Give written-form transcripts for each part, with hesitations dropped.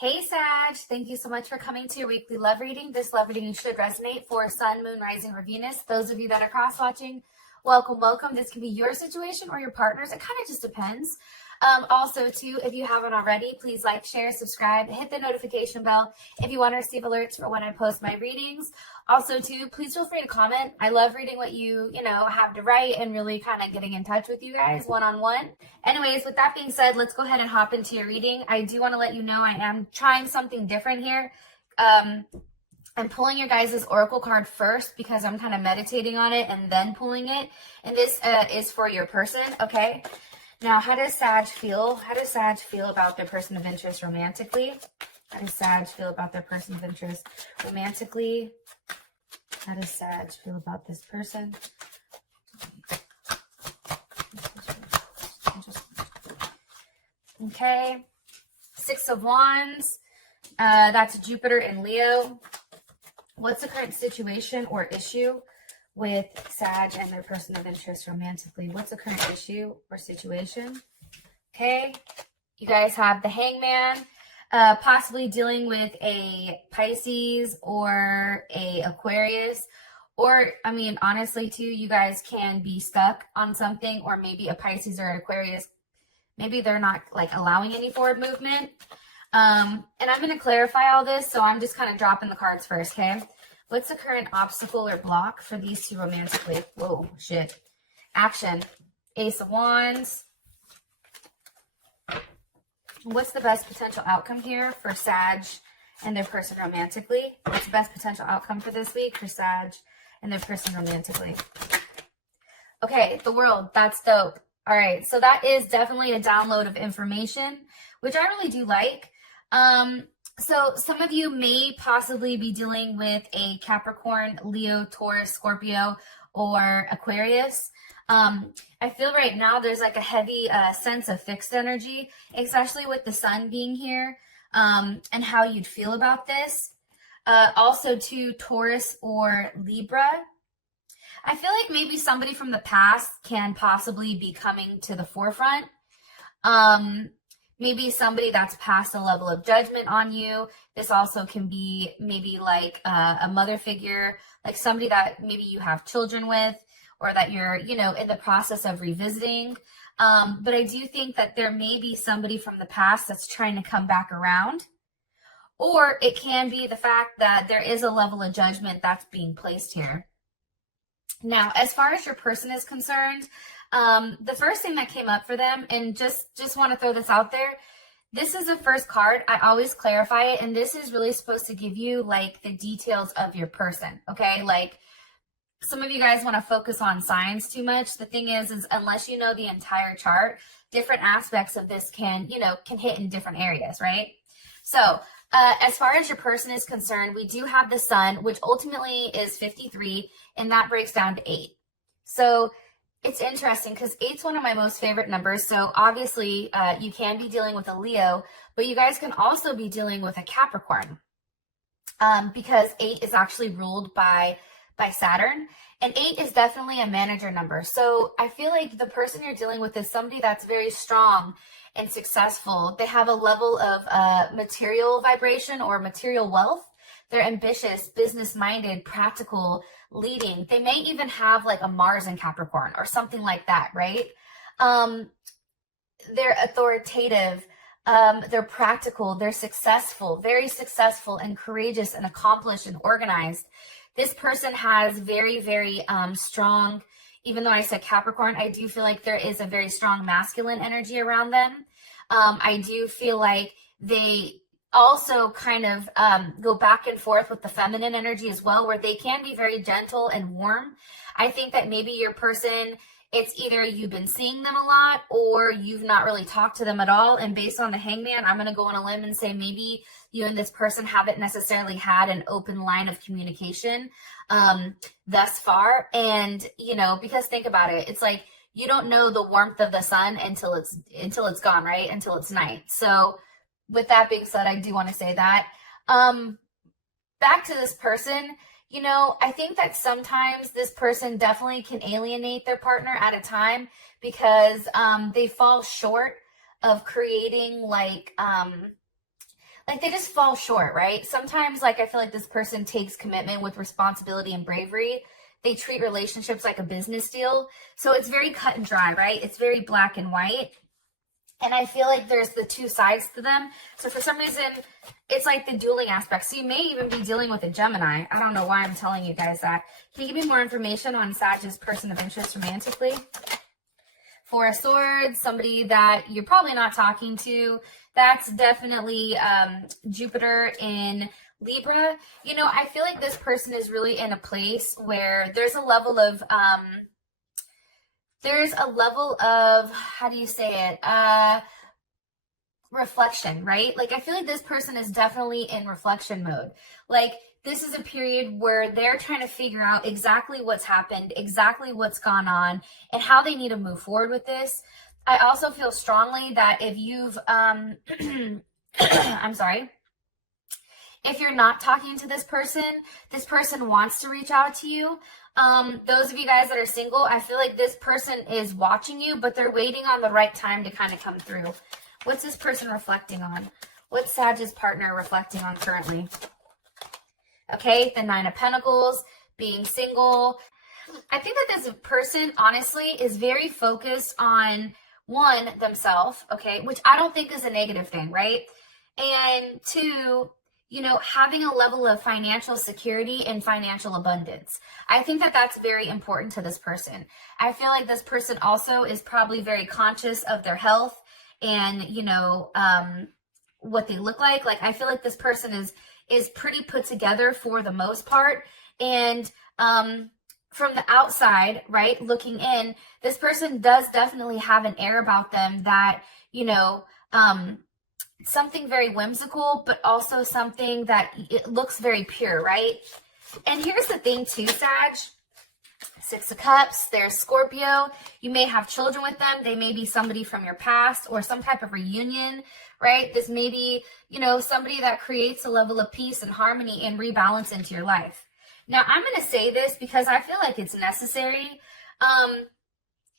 Hey Sag, thank you so much for coming to your weekly love reading. This love reading should resonate for Sun, Moon, Rising, or Venus. Those of you that are cross-watching, welcome, welcome. This can be your situation or your partner's. It kind of just depends. Also, too, if you haven't already, please like, share, subscribe, hit the notification bell if you want to receive alerts for when I post my readings. Also, too, please feel free to comment. I love reading what you have to write and really kind of getting in touch with you guys one-on-one. Anyways, with that being said, let's go ahead and hop into your reading. I do want to let you know I am trying something different here. I'm pulling your guys' oracle card first because I'm kind of meditating on it and then pulling it. And this is for your person, okay? Now, how does Sag feel? How does Sag feel about their person of interest romantically? How does Sag feel about their person of interest romantically? How does Sag feel about this person? Okay. Six of Wands. That's Jupiter and Leo. What's the current situation or issue with Sag and their person of interest romantically? What's the current issue or situation? Okay. You guys have the Hangman. Possibly dealing with a Pisces or a Aquarius. Or, I mean, honestly, too, you guys can be stuck on something, or maybe a Pisces or an Aquarius. Maybe they're not, like, allowing any forward movement. And I'm going to clarify all this, so I'm just kind of dropping the cards first, okay? What's the current obstacle or block for these two romantically? Whoa, shit. Action. Ace of Wands. What's the best potential outcome here for Sag and their person romantically? What's the best potential outcome for this week for Sag and their person romantically? Okay, the World. That's dope. All right, so that is definitely a download of information, which I really do like. So some of you may possibly be dealing with a Capricorn, Leo, Taurus, Scorpio, or Aquarius. I feel right now there's like a heavy sense of fixed energy, especially with the sun being here, and how you'd feel about this. Also to Taurus or Libra. I feel like maybe somebody from the past can possibly be coming to the forefront. Maybe somebody that's past a level of judgment on you. This also can be maybe like a mother figure, like somebody that maybe you have children with, or that you're, in the process of revisiting. But I do think that there may be somebody from the past that's trying to come back around. Or it can be the fact that there is a level of judgment that's being placed here. Now, as far as your person is concerned, the first thing that came up for them, and just want to throw this out there, this is the first card. I always clarify it, and this is really supposed to give you like the details of your person, okay? Like some of you guys want to focus on signs too much. The thing is unless you know the entire chart, different aspects of this can hit in different areas, right? So as far as your person is concerned, we do have the sun, which ultimately is 53, and that breaks down to 8. So it's interesting because 8's one of my most favorite numbers. So obviously you can be dealing with a Leo, but you guys can also be dealing with a Capricorn, because 8 is actually ruled by Saturn, and 8 is definitely a manager number. So I feel like the person you're dealing with is somebody that's very strong and successful. They have a level of material vibration or material wealth. They're ambitious, business-minded, practical, leading. They may even have like a Mars in Capricorn or something like that, right? They're authoritative. They're practical. They're successful, very successful and courageous and accomplished and organized. This person has very, very strong, even though I said Capricorn, I do feel like there is a very strong masculine energy around them. I do feel like they also kind of go back and forth with the feminine energy as well, where they can be very gentle and warm. I think that maybe your person, it's either you've been seeing them a lot or you've not really talked to them at all. And based on the Hangman, I'm going to go on a limb and say maybe you and this person haven't necessarily had an open line of communication thus far. And, because think about it, it's like you don't know the warmth of the sun until it's gone, right? Until it's night. So with that being said, I do want to say that. Back to this person, I think that sometimes this person definitely can alienate their partner at a time because they fall short of creating like like they just fall short, right? Sometimes, like, I feel like this person takes commitment with responsibility and bravery. They treat relationships like a business deal. So it's very cut and dry, right? It's very black and white. And I feel like there's the two sides to them. So for some reason, it's like the dueling aspect. So you may even be dealing with a Gemini. I don't know why I'm telling you guys that. Can you give me more information on Sag's person of interest romantically? Four of Swords, somebody that you're probably not talking to. That's definitely Jupiter in Libra. You know, I feel like this person is really in a place where there's a level of, how do you say it? Reflection, right? Like, I feel like this person is definitely in reflection mode. Like, this is a period where they're trying to figure out exactly what's happened, exactly what's gone on, and how they need to move forward with this. I also feel strongly that if you've, I'm sorry, if you're not talking to this person wants to reach out to you. Those of you guys that are single, I feel like this person is watching you, but they're waiting on the right time to kind of come through. What's this person reflecting on? What's Sag's partner reflecting on currently? Okay, the Nine of Pentacles, being single. I think that this person, honestly, is very focused on, one, themselves, okay, which I don't think is a negative thing, right? And two, you know, having a level of financial security and financial abundance. I think that that's very important to this person. I feel like this person also is probably very conscious of their health and, you know, what they look like. Like, I feel like this person is pretty put together for the most part. And from the outside, right, looking in, this person does definitely have an air about them that, you know, something very whimsical, but also something that it looks very pure, right? And here's the thing too, Sag. Six of Cups, there's Scorpio. You may have children with them. They may be somebody from your past or some type of reunion, right? This may be, you know, somebody that creates a level of peace and harmony and rebalance into your life. Now, I'm going to say this because I feel like it's necessary.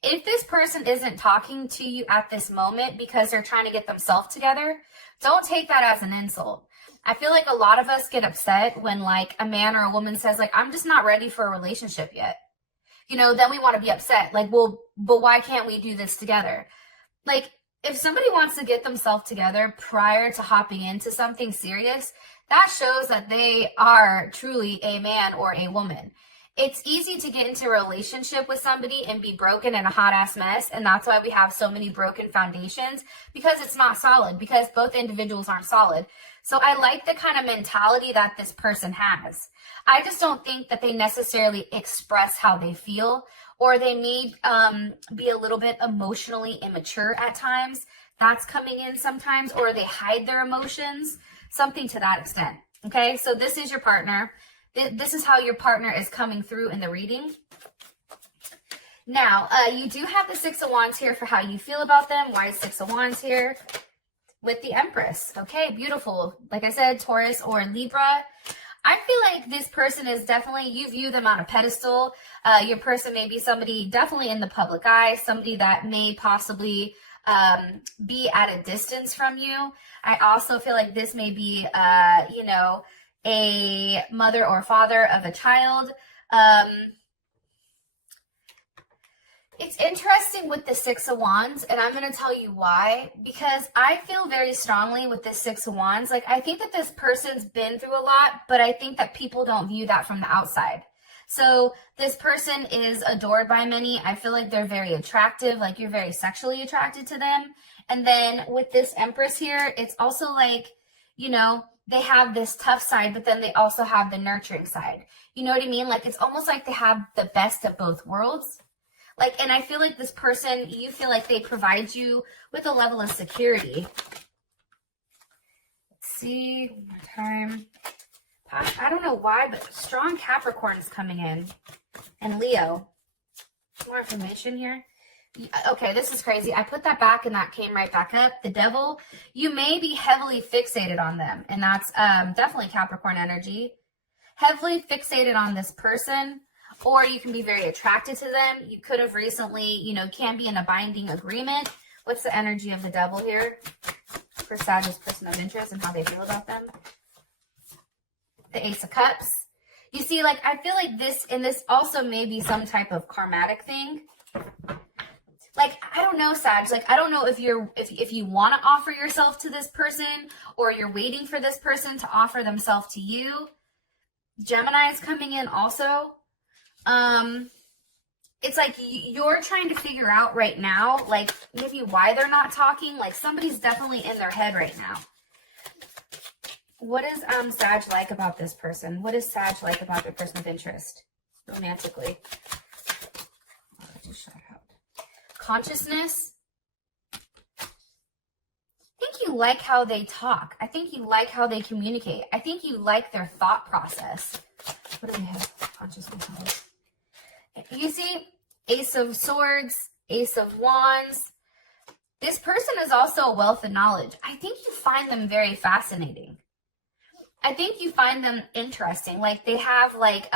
If this person isn't talking to you at this moment because they're trying to get themselves together, don't take that as an insult. I feel like a lot of us get upset when, like, a man or a woman says, like, I'm just not ready for a relationship yet. You know, then we want to be upset. Like, well, but why can't we do this together? Like, if somebody wants to get themselves together prior to hopping into something serious, that shows that they are truly a man or a woman. It's easy to get into a relationship with somebody and be broken and a hot ass mess. And that's why we have so many broken foundations, because it's not solid, because both individuals aren't solid. So I like the kind of mentality that this person has. I just don't think that they necessarily express how they feel, or they may be a little bit emotionally immature at times. That's coming in sometimes, or they hide their emotions, something to that extent. Okay, so this is your partner. This is how your partner is coming through in the reading. Now, you do have the Six of Wands here for how you feel about them. Why is Six of Wands here? With the Empress. Okay, beautiful. Like I said, Taurus or Libra. I feel like this person is definitely, you view them on a pedestal. Your person may be somebody definitely in the public eye, somebody that may possibly be at a distance from you. I also feel like this may be, you know, a mother or father of a child. It's interesting with the Six of Wands, and I'm going to tell you why, because I feel very strongly with this Six of Wands. Like, I think that this person's been through a lot, but I think that people don't view that from the outside. So this person is adored by many. I feel like they're very attractive, like you're very sexually attracted to them. And then with this Empress here, it's also like, you know, they have this tough side, but then they also have the nurturing side. You know what I mean? Like, it's almost like they have the best of both worlds. Like, and I feel like this person, you feel like they provide you with a level of security. Let's see, one more time. I don't know why, but strong Capricorn is coming in. And Leo. More information here. Okay, this is crazy. I put that back and that came right back up. The Devil, you may be heavily fixated on them. And that's definitely Capricorn energy. Heavily fixated on this person. Or you can be very attracted to them. You could have recently, you know, can be in a binding agreement. What's the energy of the Devil here? for Sag's person of interest and how they feel about them. The Ace of Cups. You see, like, I feel like this also may be some type of karmatic thing. Like, I don't know, Sag. Like, I don't know if you want to offer yourself to this person or you're waiting for this person to offer themselves to you. Gemini is coming in also. It's like you're trying to figure out right now, like, maybe why they're not talking. Like, somebody's definitely in their head right now. What is Sag like about this person? What is Sag like about their person of interest romantically? Oh, I just shut out. Consciousness. I think you like how they talk. I think you like how they communicate. I think you like their thought process. What do we have? Consciousness. You see, Ace of Swords, Ace of Wands. This person is also a wealth of knowledge. I think you find them very fascinating. I think you find them interesting. Like, they have, like,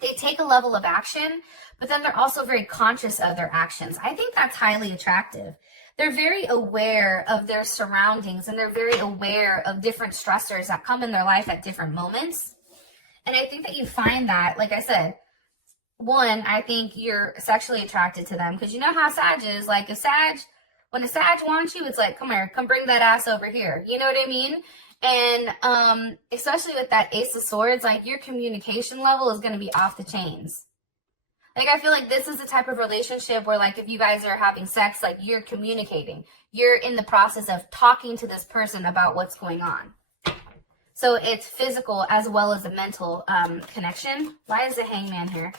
they take a level of action, but then they're also very conscious of their actions. I think that's highly attractive. They're very aware of their surroundings, and they're very aware of different stressors that come in their life at different moments. And I think that you find that, like I said, one, I think you're sexually attracted to them, because you know how Sag is. Like, when a Sag wants you, it's like, come here, come bring that ass over here. You know what I mean? And especially with that Ace of Swords, like, your communication level is going to be off the chains. Like, I feel like this is the type of relationship where, like, if you guys are having sex, like, you're communicating. You're in the process of talking to this person about what's going on. So it's physical as well as a mental connection. Why is the Hangman here?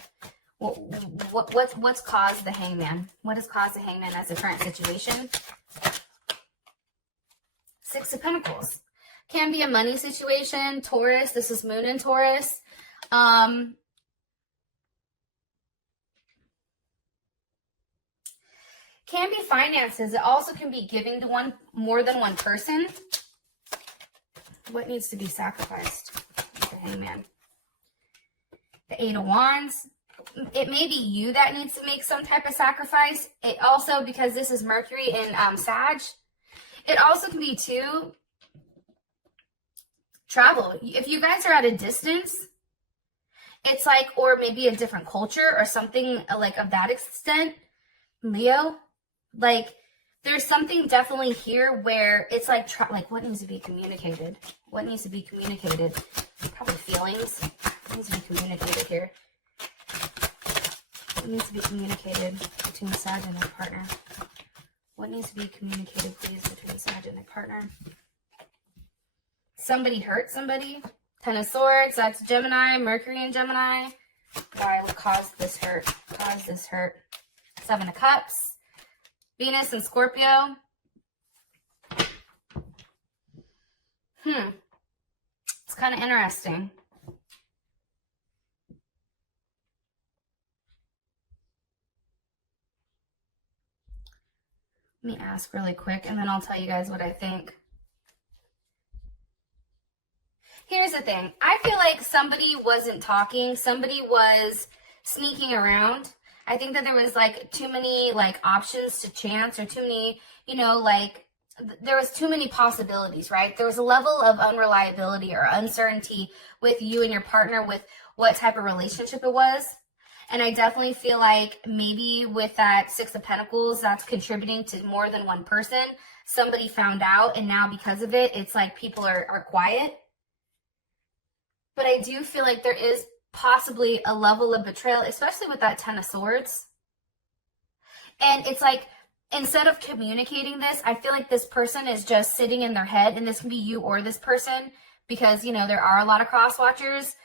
What's caused the Hangman? What has caused the Hangman as the current situation? Six of Pentacles. Can be a money situation. Taurus. This is Moon in Taurus. Can be finances. It also can be giving to more than one person. What needs to be sacrificed? The Hangman. The Eight of Wands. It may be you that needs to make some type of sacrifice. It also, because this is Mercury in Sag, it also can be too travel. If you guys are at a distance, it's like, or maybe a different culture or something like of that extent, Leo, like, there's something definitely here where it's like, what needs to be communicated? What needs to be communicated? Probably feelings. What needs to be communicated here? What needs to be communicated between Sag and their partner? What needs to be communicated, please, between Sag and their partner? Somebody hurt somebody. Ten of Swords, that's Gemini, Mercury in Gemini. Why would cause this hurt? Cause this hurt. Seven of Cups. Venus and Scorpio. It's kind of interesting. Let me ask really quick, and then I'll tell you guys what I think. Here's the thing. I feel like somebody wasn't talking. Somebody was sneaking around. I think that there was, like, too many, like, options to chance, or too many, you know, like, there was too many possibilities, right? There was a level of unreliability or uncertainty with you and your partner with what type of relationship it was. And I definitely feel like maybe with that Six of Pentacles, that's contributing to more than one person. Somebody found out, and now because of it, it's like people are quiet. But I do feel like there is possibly a level of betrayal, especially with that Ten of Swords. And it's like, instead of communicating this, I feel like this person is just sitting in their head, and this can be you or this person, because, you know, there are a lot of cross watchers.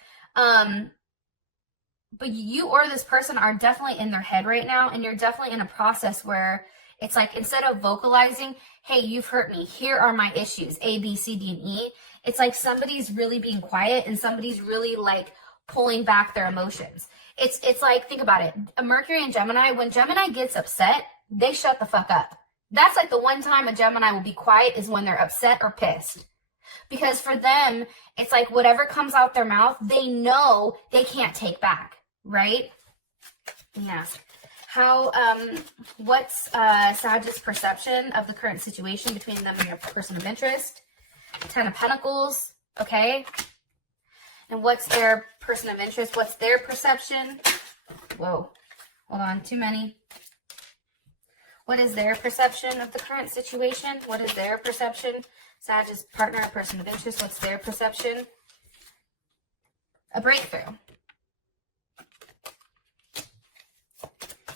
But you or this person are definitely in their head right now, and you're definitely in a process where it's like, instead of vocalizing, hey, you've hurt me, here are my issues, A, B, C, D, and E, it's like somebody's really being quiet, and somebody's really, like, pulling back their emotions. It's like, think about it. A Mercury and Gemini, when Gemini gets upset, they shut the fuck up. That's like the one time a Gemini will be quiet, is when they're upset or pissed. Because for them, it's like whatever comes out their mouth, they know they can't take back, right? Let me ask, What's Sag's perception of the current situation between them and your person of interest? 10 of Pentacles, okay? And what's their person of interest? What's their perception? Whoa, hold on, too many. What is their perception of the current situation? What is their perception? Sag's partner, person of interest, what's their perception? A breakthrough.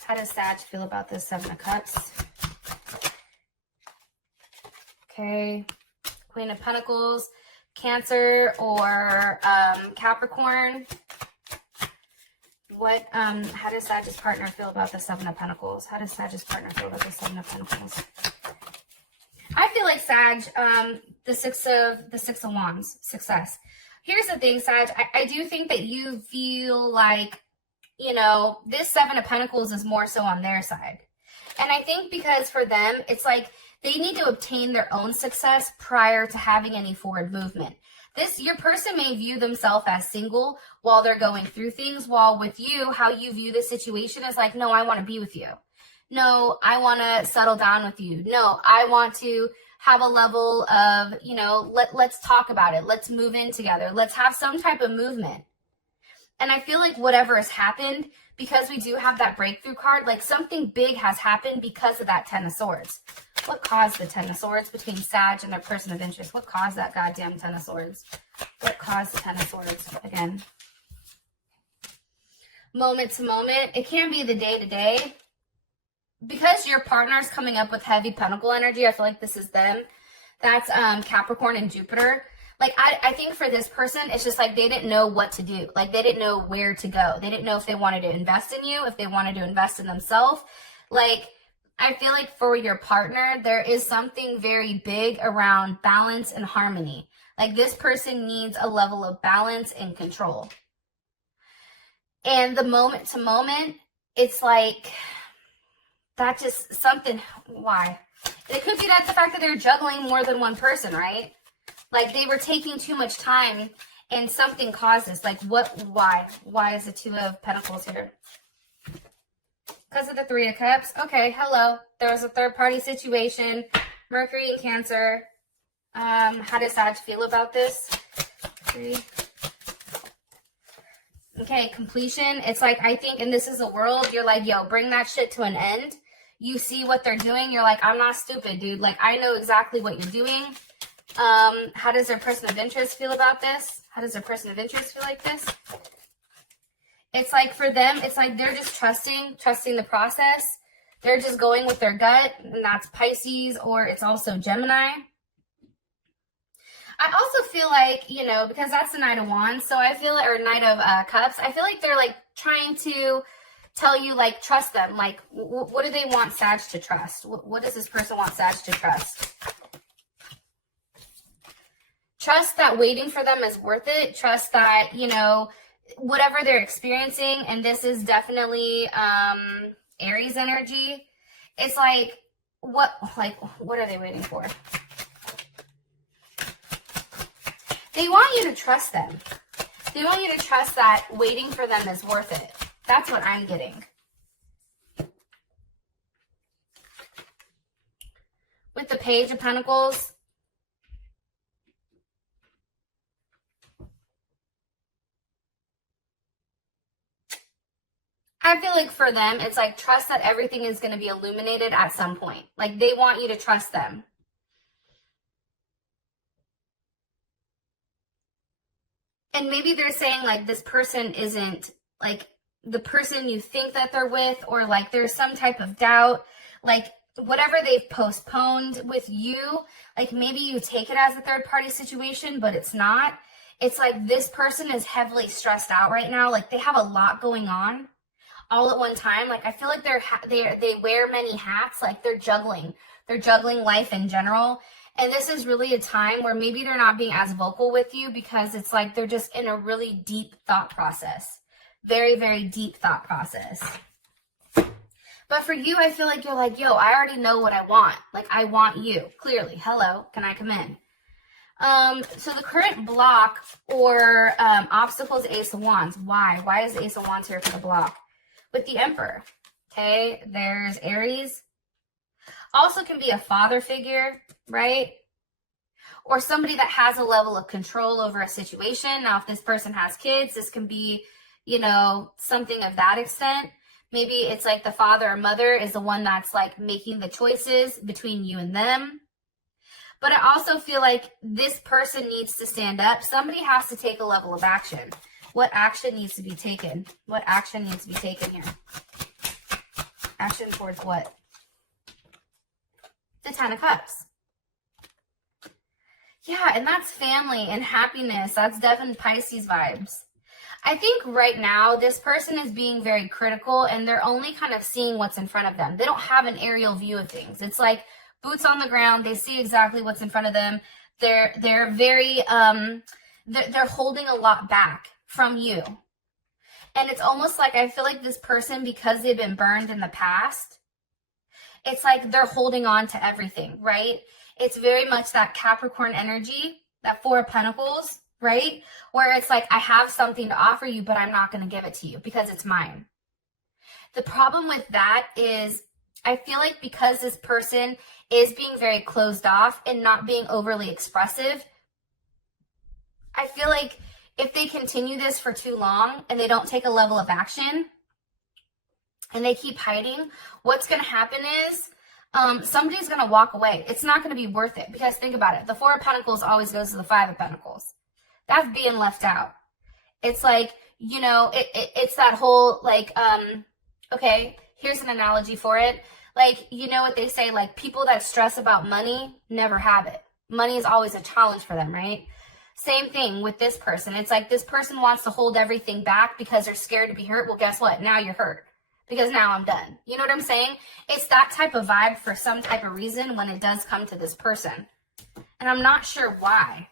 How does Sag feel about this 7 of Cups? Okay. Queen of Pentacles, Cancer or Capricorn. How does Sag's partner feel about the 7 of Pentacles? How does Sag's partner feel about the 7 of Pentacles? I feel like Sag, the six of Wands, success. Here's the thing, Sag, I do think that you feel like, you know, this 7 of Pentacles is more so on their side. And I think because for them, it's like they need to obtain their own success prior to having any forward movement. Your person may view themselves as single while they're going through things, while with you, how you view the situation is like, no, I want to be with you. No, I want to settle down with you. No, I want to have a level of, you know, let's talk about it. Let's move in together. Let's have some type of movement. And I feel like whatever has happened, because we do have that breakthrough card, like something big has happened because of that 10 of Swords. What caused the 10 of Swords between Sag and their person of interest? What caused that goddamn 10 of Swords? What caused the 10 of Swords? Again. Moment to moment. It can be the day to day. Because your partner's coming up with heavy pentacle energy, I feel like this is them. That's Capricorn and Jupiter. Like, I think for this person, it's just like they didn't know what to do. Like, they didn't know where to go. They didn't know if they wanted to invest in you, if they wanted to invest in themselves. Like, I feel like for your partner, there is something very big around balance and harmony. Like, this person needs a level of balance and control. And the moment to moment, it's like, that's just something. Why? It could be that the fact that they're juggling more than one person, right? Like, they were taking too much time and something caused this. Like, why? Why is the 2 of Pentacles here? Because of the 3 of Cups. Okay, hello. There was a third-party situation. Mercury and Cancer. How does Sag feel about this? 3. Okay, completion. It's like, I think, and this is a world, you're like, yo, bring that shit to an end. You see what they're doing. You're like, I'm not stupid, dude. Like, I know exactly what you're doing. How does their person of interest feel about this? How does their person of interest feel like this? It's like for them, it's like they're just trusting the process. They're just going with their gut, and that's Pisces, or it's also Gemini. I also feel like, you know, because that's the Knight of Wands, so I feel, or Knight of Cups, I feel like they're like trying to tell you, like, trust them. Like, what do they want Sag to trust? What does this person want Sag to trust? Trust that waiting for them is worth it. Trust that, you know, whatever they're experiencing, and this is definitely Aries energy. It's like, what are they waiting for? They want you to trust them. They want you to trust that waiting for them is worth it. That's what I'm getting. With the Page of Pentacles, I feel like for them, it's like trust that everything is going to be illuminated at some point. Like, they want you to trust them. And maybe they're saying, like, this person isn't, like, the person you think that they're with, or, like, there's some type of doubt. Like, whatever they've postponed with you, like, maybe you take it as a third-party situation, but it's not. It's like this person is heavily stressed out right now. Like, they have a lot going on all at one time. Like, I feel like they wear many hats. Like, they're juggling life in general. And this is really a time where maybe they're not being as vocal with you, because it's like they're just in a really deep thought process. Very, very deep thought process. But for you, I feel like you're like, yo, I already know what I want. Like, I want you. Clearly. Hello, can I come in? So the current block or obstacle is Ace of Wands. Why? Why is the Ace of Wands here for the block? With the Emperor. Okay, there's Aries. Also can be a father figure, right? Or somebody that has a level of control over a situation. Now, if this person has kids, this can be, you know, something of that extent. Maybe it's like the father or mother is the one that's like making the choices between you and them. But I also feel like this person needs to stand up. Somebody has to take a level of action. What action needs to be taken? What action needs to be taken here? Action towards what? The 10 of Cups. Yeah, and that's family and happiness. That's definitely Pisces vibes. I think right now this person is being very critical and they're only kind of seeing what's in front of them. They don't have an aerial view of things. It's like boots on the ground. They see exactly what's in front of them. They're very they're holding a lot back from you. And it's almost like I feel like this person, because they've been burned in the past, it's like they're holding on to everything, right? It's very much that Capricorn energy, that Four of Pentacles, right? Where it's like, I have something to offer you, but I'm not going to give it to you because it's mine. The problem with that is I feel like because this person is being very closed off and not being overly expressive, I feel like if they continue this for too long and they don't take a level of action and they keep hiding, what's going to happen is somebody's going to walk away. It's not going to be worth it because think about it. The Four of Pentacles always goes to the Five of Pentacles. That's being left out. It's like, you know, it's that whole like, okay, here's an analogy for it. Like, you know what they say, like people that stress about money never have it. Money is always a challenge for them, right? Same thing with this person. It's like this person wants to hold everything back because they're scared to be hurt. Well, guess what? Now you're hurt because now I'm done. You know what I'm saying? It's that type of vibe for some type of reason when it does come to this person. And I'm not sure why.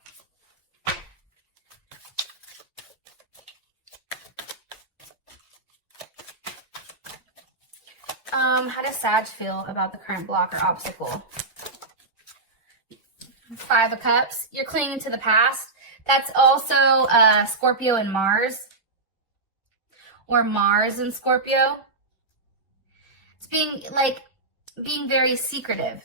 How does Sag feel about the current block or obstacle? Five of Cups. You're clinging to the past. That's also Scorpio and Mars. Or Mars and Scorpio. It's being very secretive.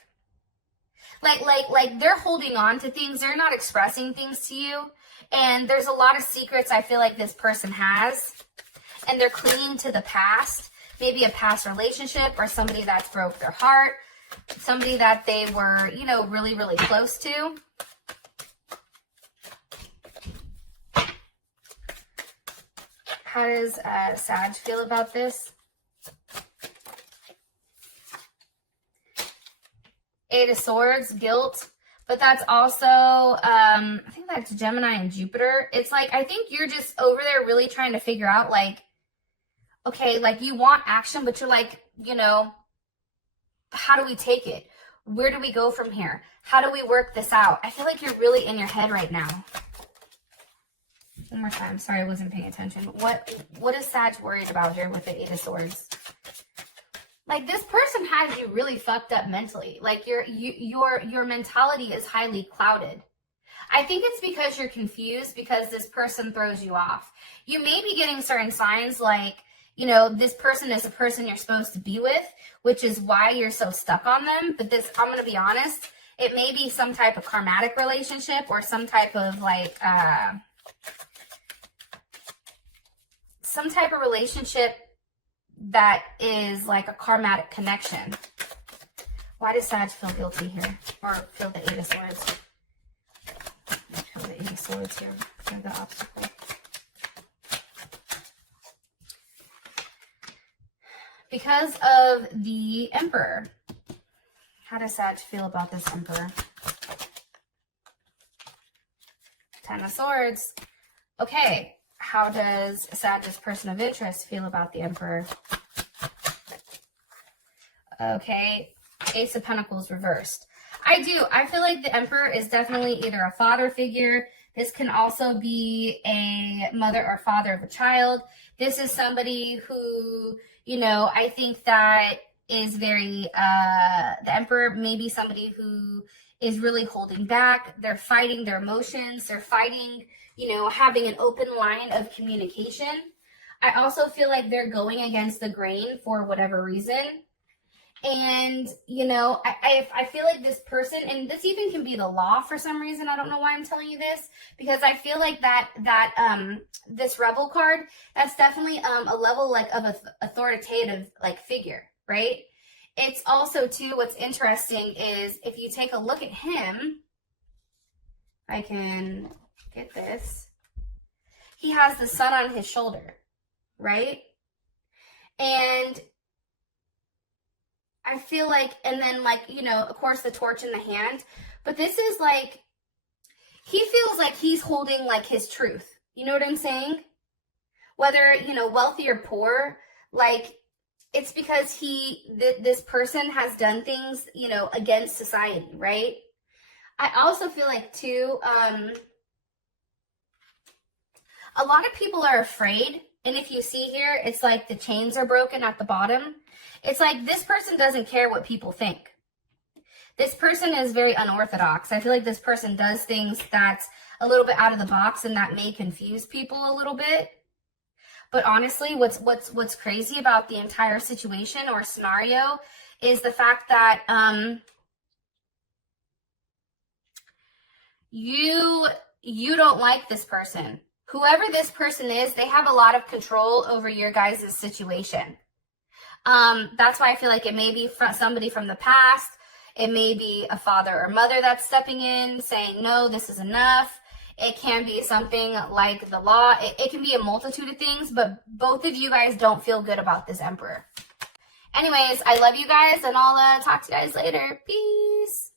Like they're holding on to things. They're not expressing things to you. And there's a lot of secrets I feel like this person has. And they're clinging to the past. Maybe a past relationship or somebody that's broke their heart. Somebody that they were, you know, really, really close to. How does Sag feel about this? Eight of Swords, guilt. But that's also, I think that's Gemini and Jupiter. It's like, I think you're just over there really trying to figure out, like, okay, like you want action, but you're like, you know, how do we take it? Where do we go from here? How do we work this out? I feel like you're really in your head right now. One more time. Sorry, I wasn't paying attention. What is Sag worried about here with the Eight of Swords? Like this person has you really fucked up mentally. Like your mentality is highly clouded. I think it's because you're confused because this person throws you off. You may be getting certain signs like, you know, this person is a person you're supposed to be with, which is why you're so stuck on them. But this, I'm going to be honest, it may be some type of karmatic relationship or some type of like, some type of relationship that is like a karmatic connection. Why does Sag feel guilty here? Or feel the Eight of Swords? Feel the Eight of Swords here for the obstacle. Because of the Emperor. How does Sag feel about this Emperor? Ten of Swords. Okay. How does Sag's person of interest feel about the Emperor? Okay. Ace of Pentacles reversed. I feel like the Emperor is definitely either a father figure. This can also be a mother or father of a child. This is somebody who, you know, I think that is very, the Emperor may be somebody who is really holding back. They're fighting their emotions. They're fighting, you know, having an open line of communication. I also feel like they're going against the grain for whatever reason. And, you know, I feel like this person, and this even can be the law for some reason. I don't know why I'm telling you this, because I feel like this rebel card, that's definitely a level like of authoritative like figure, right? It's also too, what's interesting is if you take a look at him, I can get this. He has the sun on his shoulder, right? And I feel like, and then like, you know, of course the torch in the hand, but this is like, he feels like he's holding like his truth. You know what I'm saying? Whether, you know, wealthy or poor, like it's because this person has done things, you know, against society, right? I also feel like too, a lot of people are afraid. And if you see here, it's like the chains are broken at the bottom. It's like this person doesn't care what people think. This person is very unorthodox. I feel like this person does things that's a little bit out of the box and that may confuse people a little bit. But honestly, what's crazy about the entire situation or scenario is the fact that you don't like this person. Whoever this person is, they have a lot of control over your guys' situation. That's why I feel like it may be somebody from the past. It may be a father or mother that's stepping in, saying, no, this is enough. It can be something like the law. It can be a multitude of things, but both of you guys don't feel good about this emperor. Anyways, I love you guys, and I'll talk to you guys later. Peace.